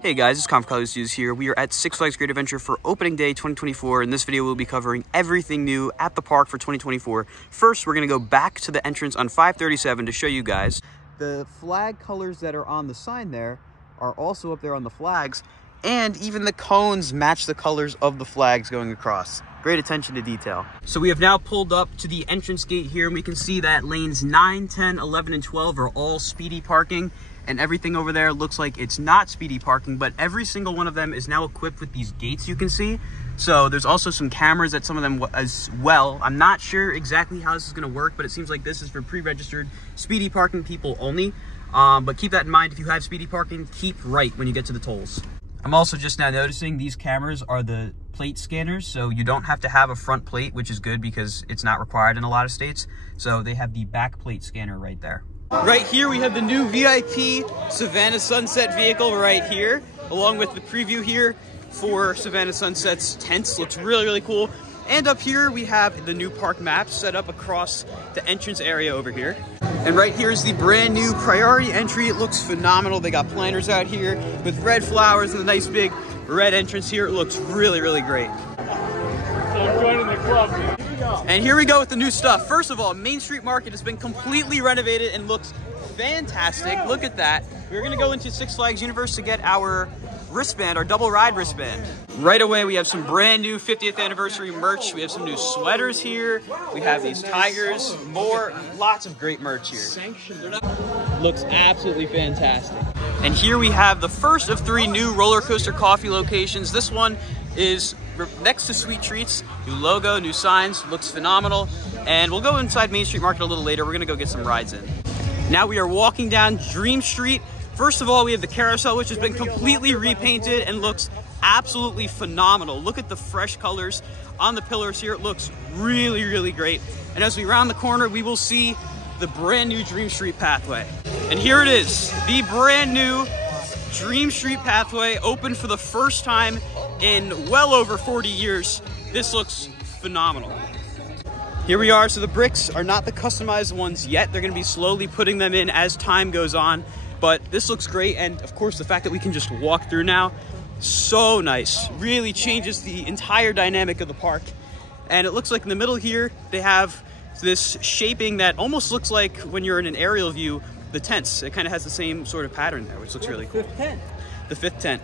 Hey guys, it's News here. We are at Six Flags Great Adventure for opening day 2024. In this video, we'll be covering everything new at the park for 2024. First, we're going to go back to the entrance on 537 to show you guys. The flag colors that are on the sign there are also up there on the flags, and even the cones match the colors of the flags going across. Great attention to detail. So we have now pulled up to the entrance gate here, and we can see that lanes 9, 10, 11, and 12 are all speedy parking. And everything over there looks like it's not speedy parking, but every single one of them is now equipped with these gates you can see. So there's also some cameras at some of them as well. I'm not sure exactly how this is gonna work, but it seems like this is for pre-registered speedy parking people only. But keep that in mind, if you have speedy parking, keep right when you get to the tolls. I'm also just now noticing these cameras are the plate scanners, so you don't have to have a front plate, which is good because it's not required in a lot of states. So they have the back plate scanner right there. Right here, we have the new VIP Savannah Sunset vehicle right here, along with the preview here for Savannah Sunset's tents. Looks really, really cool. And up here, we have the new park map set up across the entrance area over here. And right here is the brand new priority entry. It looks phenomenal. They got planters out here with red flowers and a nice big red entrance here. It looks really, really great. So I'm joining the club, man. And here we go with the new stuff. First of all, Main Street Market has been completely renovated and looks fantastic. Look at that. We're gonna go into Six Flags Universe to get our wristband, our double ride wristband. Right away, we have some brand new 50th anniversary merch. We have some new sweaters here. We have these tigers, lots of great merch here. Looks absolutely fantastic. And here we have the first of 3 new roller coaster coffee locations. This one is next to Sweet Treats. New logo, new signs, looks phenomenal. And we'll go inside Main Street Market a little later. We're gonna go get some rides in. Now we are walking down Dream Street. First of all, we have the carousel, which has been completely repainted and looks absolutely phenomenal. Look at the fresh colors on the pillars here. It looks really, really great. And as we round the corner, we will see the brand new Dream Street pathway. And here it is, the brand new Dream Street pathway, opened for the first time in well over 40 years. This looks phenomenal. Here we are. So the bricks are not the customized ones yet. They're going to be slowly putting them in as time goes on. But this looks great. And of course, the fact that we can just walk through now, so nice. Really changes the entire dynamic of the park. And it looks like in the middle here, they have this shaping that almost looks like when you're in an aerial view, the tents. It kind of has the same sort of pattern there, which looks really cool. The fifth tent.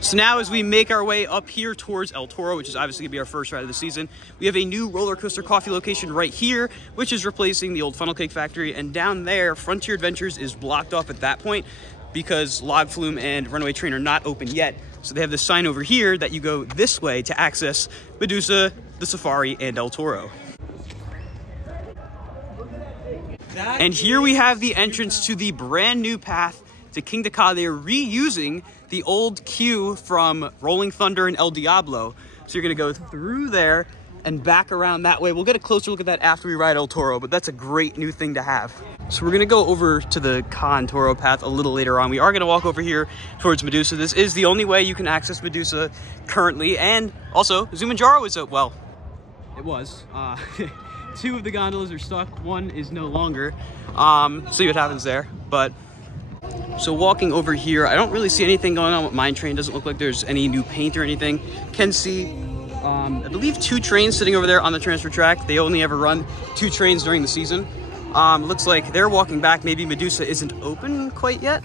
So now as we make our way up here towards El Toro, which is obviously gonna be our first ride of the season, we have a new roller coaster coffee location right here, which is replacing the old Funnel Cake Factory. And down there, Frontier Adventures is blocked off at that point because Log Flume and Runaway Train are not open yet. So they have this sign over here that you go this way to access Medusa, the Safari, and El Toro. And here we have the entrance to the brand new path to King Dakar. They're reusing the old queue from Rolling Thunder and El Diablo. So you're gonna go through there and back around that way. We'll get a closer look at that after we ride El Toro, but that's a great new thing to have. So we're gonna go over to the Con Toro path a little later on. We are gonna walk over here towards Medusa. This is the only way you can access Medusa currently. And also, Zumanjaro is, well, it was. 2 of the gondolas are stuck, 1 is no longer. See what happens there. But so walking over here, I don't really see anything going on with Mine Train. Doesn't look like there's any new paint or anything. Can see, I believe 2 trains sitting over there on the transfer track. They only ever run 2 trains during the season. Looks like they're walking back. Maybe Medusa isn't open quite yet.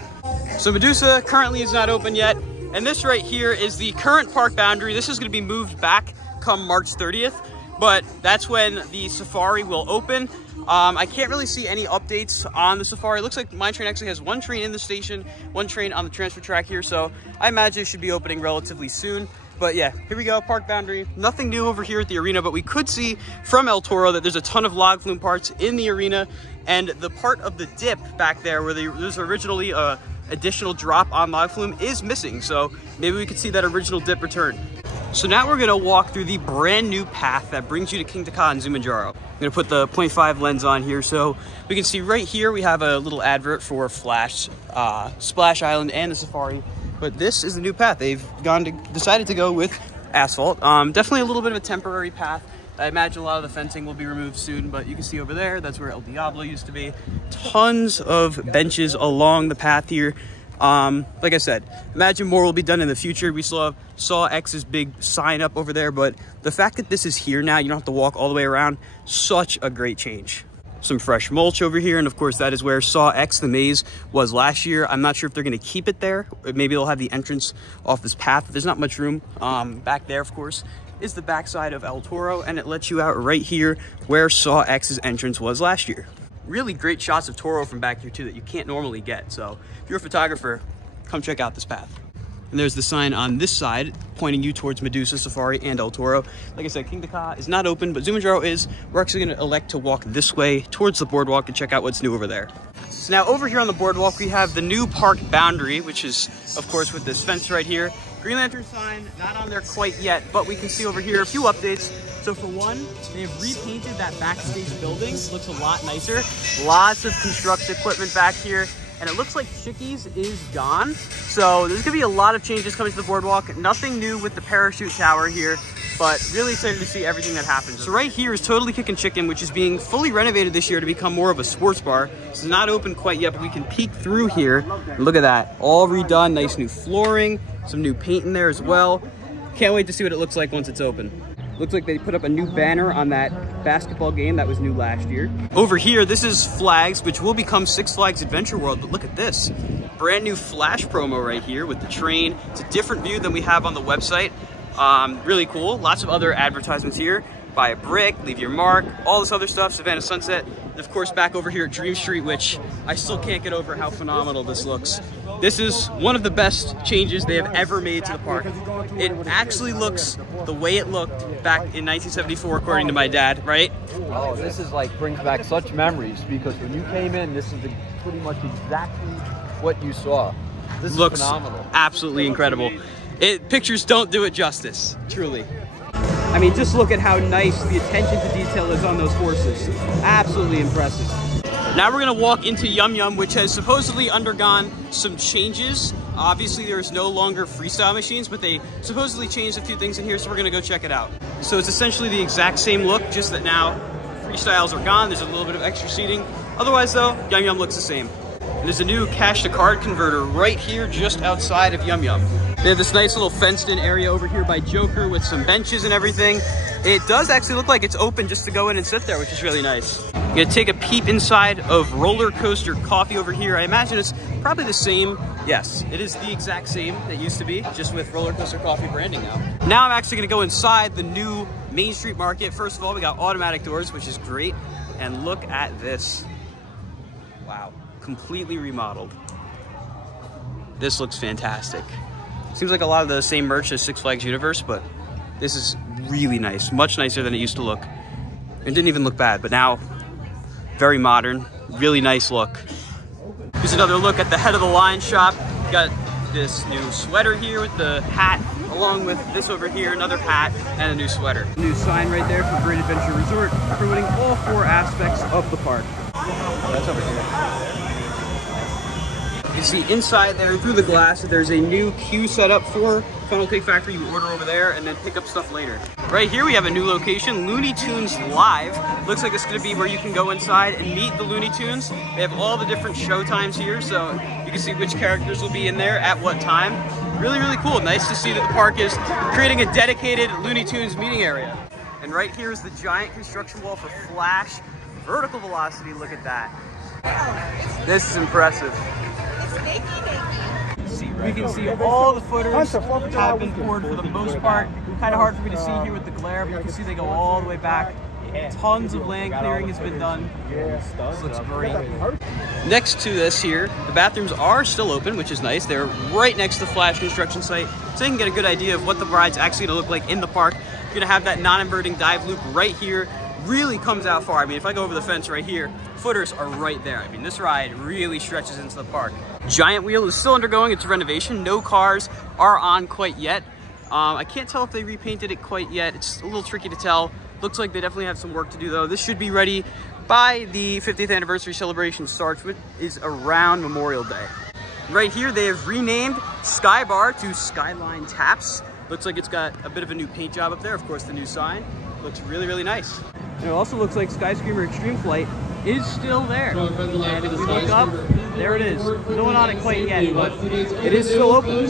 So Medusa currently is not open yet. And this right here is the current park boundary. This is gonna be moved back come March 30th. But that's when the Safari will open. I can't really see any updates on the Safari. It looks like Mine Train actually has 1 train in the station, 1 train on the transfer track here. So I imagine it should be opening relatively soon. But yeah, here we go, park boundary. Nothing new over here at the arena, but we could see from El Toro that there's a ton of Log Flume parts in the arena. And the part of the dip back there where there's originally a additional drop on Log Flume is missing. So maybe we could see that original dip return. So now we're gonna walk through the brand new path that brings you to King Dakar and Zumanjaro. I'm gonna put the 0.5 lens on here so we can see right here we have a little advert for Splash Island and the Safari. But this is the new path. They've decided to go with asphalt. Definitely a little bit of a temporary path. I imagine a lot of the fencing will be removed soon, but you can see over there, that's where El Diablo used to be. Tons of benches along the path here. Like I said, imagine more will be done in the future. We still have Saw X's big sign up over there, but the fact that this is here now, you don't have to walk all the way around, such a great change. Some fresh mulch over here, and of course that is where Saw X, the maze, was last year. I'm not sure if they're going to keep it there. Maybe they'll have the entrance off this path. There's not much room. Back there, of course, is the backside of El Toro, and it lets you out right here where Saw X's entrance was last year. Really great shots of Toro from back here too that you can't normally get. So if you're a photographer, come check out this path. And there's the sign on this side pointing you towards Medusa, Safari, and El Toro. Like I said, King Ka is not open, but Zumandjaro is. We're actually going to elect to walk this way towards the boardwalk and check out what's new over there. So now over here on the boardwalk, we have the new park boundary, which is, of course, with this fence right here. Green Lantern sign, not on there quite yet, but we can see over here a few updates. So for one, they've repainted that backstage building. It looks a lot nicer. Lots of construction equipment back here. And it looks like Chickies is gone. So there's gonna be a lot of changes coming to the boardwalk. Nothing new with the parachute tower here, but really excited to see everything that happens. So right here is Totally Kickin' Chicken, which is being fully renovated this year to become more of a sports bar. It's not open quite yet, but we can peek through here. And look at that, all redone, nice new flooring, some new paint in there as well. Can't wait to see what it looks like once it's open. Looks like they put up a new banner on that basketball game that was new last year. Over here, this is Flags, which will become Six Flags Adventure World, but look at this. Brand new flash promo right here with the train. It's a different view than we have on the website. Really cool. Lots of other advertisements here. Buy a brick, leave your mark, all this other stuff, Savannah Sunset. And of course, back over here at Dream Street, which I still can't get over how phenomenal this looks. This is one of the best changes they have ever made to the park. It actually looks the way it looked back in 1974, according to my dad, right? Oh, this is like, brings back such memories, because when you came in, this is pretty much exactly what you saw. This Looks is phenomenal. Absolutely incredible. Pictures don't do it justice, truly. I mean, just look at how nice the attention to detail is on those horses. Absolutely impressive. Now we're gonna walk into Yum Yum, which has supposedly undergone some changes. Obviously, there's no longer freestyle machines, but they supposedly changed a few things in here, so we're gonna go check it out. So it's essentially the exact same look, just that now freestyles are gone. There's a little bit of extra seating. Otherwise though, Yum Yum looks the same. And there's a new cash to card converter right here just outside of Yum Yum. They have this nice little fenced in area over here by Joker with some benches and everything. It does actually look like it's open just to go in and sit there, which is really nice. You're gonna take a peep inside of Roller Coaster Coffee over here. I imagine it's probably the same. Yes, it is the exact same that used to be, just with Roller Coaster Coffee branding now. Now I'm actually gonna go inside the new Main Street Market. First of all, we got automatic doors, which is great. And look at this. Wow, completely remodeled. This looks fantastic. Seems like a lot of the same merch as Six Flags Universe, but this is really nice, much nicer than it used to look. It didn't even look bad, but now very modern, really nice look. Here's another look at the head of the line shop. We got this new sweater here with the hat, along with this over here, another hat, and a new sweater. New sign right there for Great Adventure Resort, promoting all 4 aspects of the park. That's over here. You see inside there, through the glass, there's a new queue set up for Funnel Cake Factory. You order over there and then pick up stuff later. Right here we have a new location, Looney Tunes Live. Looks like it's gonna be where you can go inside and meet the Looney Tunes. They have all the different show times here, so you can see which characters will be in there at what time. Really, really cool. Nice to see that the park is creating a dedicated Looney Tunes meeting area. And right here is the giant construction wall for Flash. Vertical velocity, look at that. This is impressive. We can see all the footers have been poured for the most part. Kind of hard for me to see here with the glare, but you can see they go all the way back. Tons of land clearing has been done. This looks great. Next to this here, the bathrooms are still open, which is nice. They're right next to the Flash construction site, so you can get a good idea of what the ride's actually gonna look like in the park. You're gonna have that non-inverting dive loop right here. Really comes out far. I mean, if I go over the fence right here, footers are right there. I mean, this ride really stretches into the park. Giant Wheel is still undergoing its renovation. No cars are on quite yet. I can't tell if they repainted it quite yet. It's a little tricky to tell. Looks like they definitely have some work to do though. This should be ready by the 50th anniversary celebration starts, which is around Memorial Day. Right here, they have renamed Sky Bar to Skyline Taps. Looks like it's got a bit of a new paint job up there. Of course, the new sign looks really, really nice. And it also looks like Skyscreamer Extreme Flight is still there. And if we look up, there it is. No one on it quite yet, but it is still open.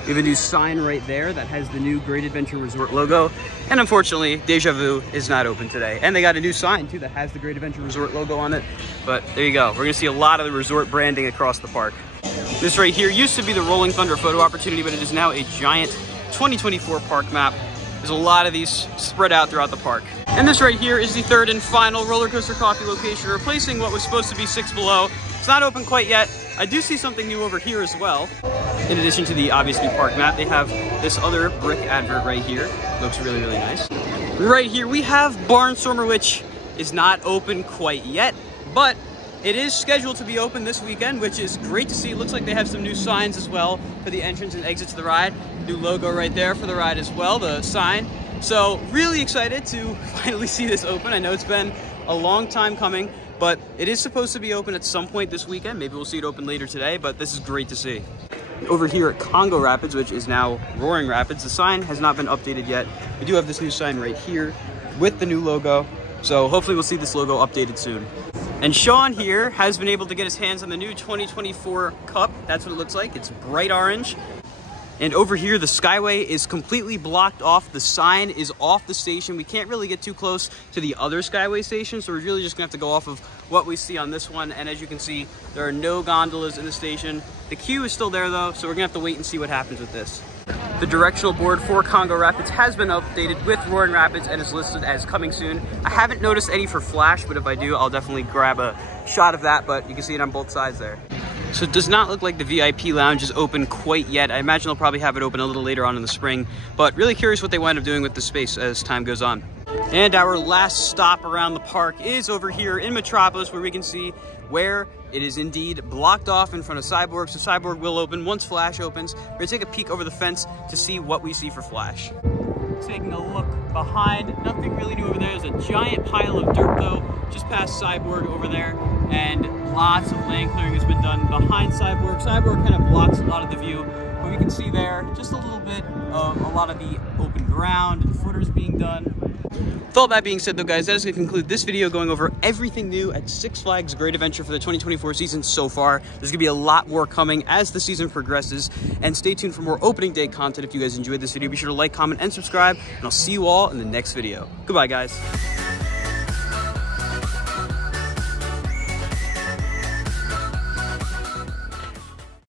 We have a new sign right there that has the new Great Adventure Resort logo. And unfortunately, Deja Vu is not open today. And they got a new sign too that has the Great Adventure Resort logo on it. But there you go. We're gonna see a lot of the resort branding across the park. This right here used to be the Rolling Thunder photo opportunity, but it is now a giant 2024 park map. There's a lot of these spread out throughout the park. And this right here is the third and final roller coaster coffee location, replacing what was supposed to be Six Below. It's not open quite yet. I do see something new over here as well. In addition to the obvious new park map, they have this other brick advert right here. Looks really, really nice. Right here, we have Barnstormer, which is not open quite yet, but it is scheduled to be open this weekend, which is great to see. It looks like they have some new signs as well for the entrance and exit to the ride. New logo right there for the ride as well, the sign. So really excited to finally see this open. I know it's been a long time coming, but it is supposed to be open at some point this weekend. Maybe we'll see it open later today, but this is great to see. Over here at Congo Rapids, which is now Roaring Rapids, the sign has not been updated yet. We do have this new sign right here with the new logo. So hopefully we'll see this logo updated soon. And Sean here has been able to get his hands on the new 2024 Cup. That's what it looks like. It's bright orange. And over here, the Skyway is completely blocked off. The sign is off the station. We can't really get too close to the other Skyway station, so we're really just gonna have to go off of what we see on this one. And as you can see, there are no gondolas in the station. The queue is still there though, so we're gonna have to wait and see what happens with this. The directional board for Congo Rapids has been updated with Roaring Rapids and is listed as coming soon. I haven't noticed any for Flash, but if I do, I'll definitely grab a shot of that, but you can see it on both sides there. So it does not look like the VIP lounge is open quite yet. I imagine they'll probably have it open a little later on in the spring, but really curious what they wind up doing with the space as time goes on. And our last stop around the park is over here in Metropolis, where we can see where it is indeed blocked off in front of Cyborg. So Cyborg will open once Flash opens. We're gonna take a peek over the fence to see what we see for Flash. Taking a look behind, nothing really new over there. There's a giant pile of dirt though, just past Cyborg over there, and lots of land clearing has been done behind Cyborg. Cyborg kind of blocks a lot of the view, but we can see there just a little bit of a lot of the open ground and footers being done. With all that being said though, guys, that is going to conclude this video going over everything new at Six Flags Great Adventure for the 2024 season so far. There's going to be a lot more coming as the season progresses, and stay tuned for more opening day content. If you guys enjoyed this video, be sure to like, comment, and subscribe, and I'll see you all in the next video. Goodbye, guys.